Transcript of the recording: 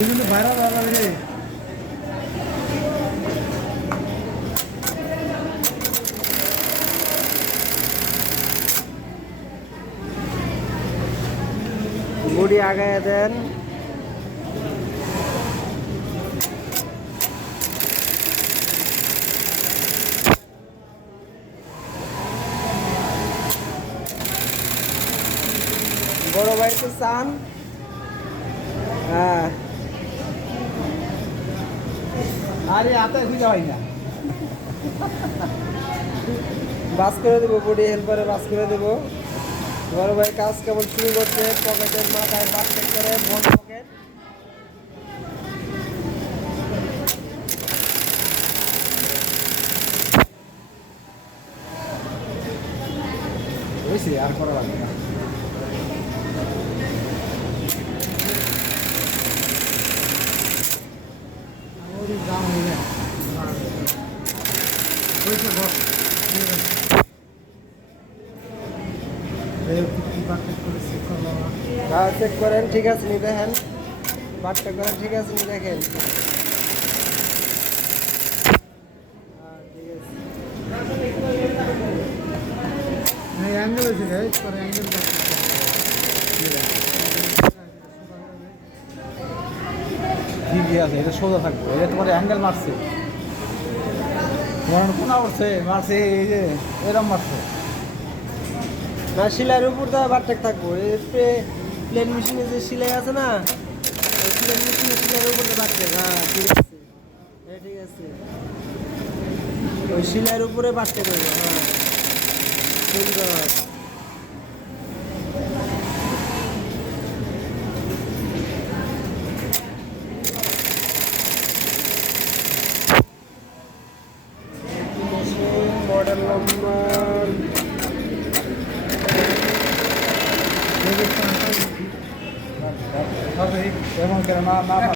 কিন্তু ভাইরাল গুড়ি আগায় দেন। বড় ভাই তো চান। হ্যাঁ। আরে, আতে খুঁজে হয় না। বাস করে দেবো, বডি হেল্পারে বাস করে দেবো। বড় ভাই কাজ কেমন শুরু করছে? পকেটের মাথায় বাস করে বন পকেট। আর করা লাগবে না ওরই দাম হয়ে হয়েছে বস হ্যাঁ চেক করেন ঠিক আছে নি দেখেন বাটটা করেন ঠিক আছে নি দেখেন হ্যাঁ, ঠিক আছে। অ্যাঙ্গেল হয়েছে গাইজ পরে অ্যাঙ্গেল ঠিকই আছে এটা সোজা থাকবে। এটা তোমার অ্যাঙ্গেল মারছে। তোমার কোনা করছে মারছে এই যে মারছে সিলাইয়ের উপর দেওয়া বাটটেক থাকব প্লেন মেশিনে যে সিলাই আছে না প্লেন মেশিনে সিলাইয়ের উপর বাটটেক হ্যাঁ ঠিক আছে হ্যাঁ ঠিক আছে ওই সিলাইয়ের উপরে হ্যাঁ সুন্দর কেন না না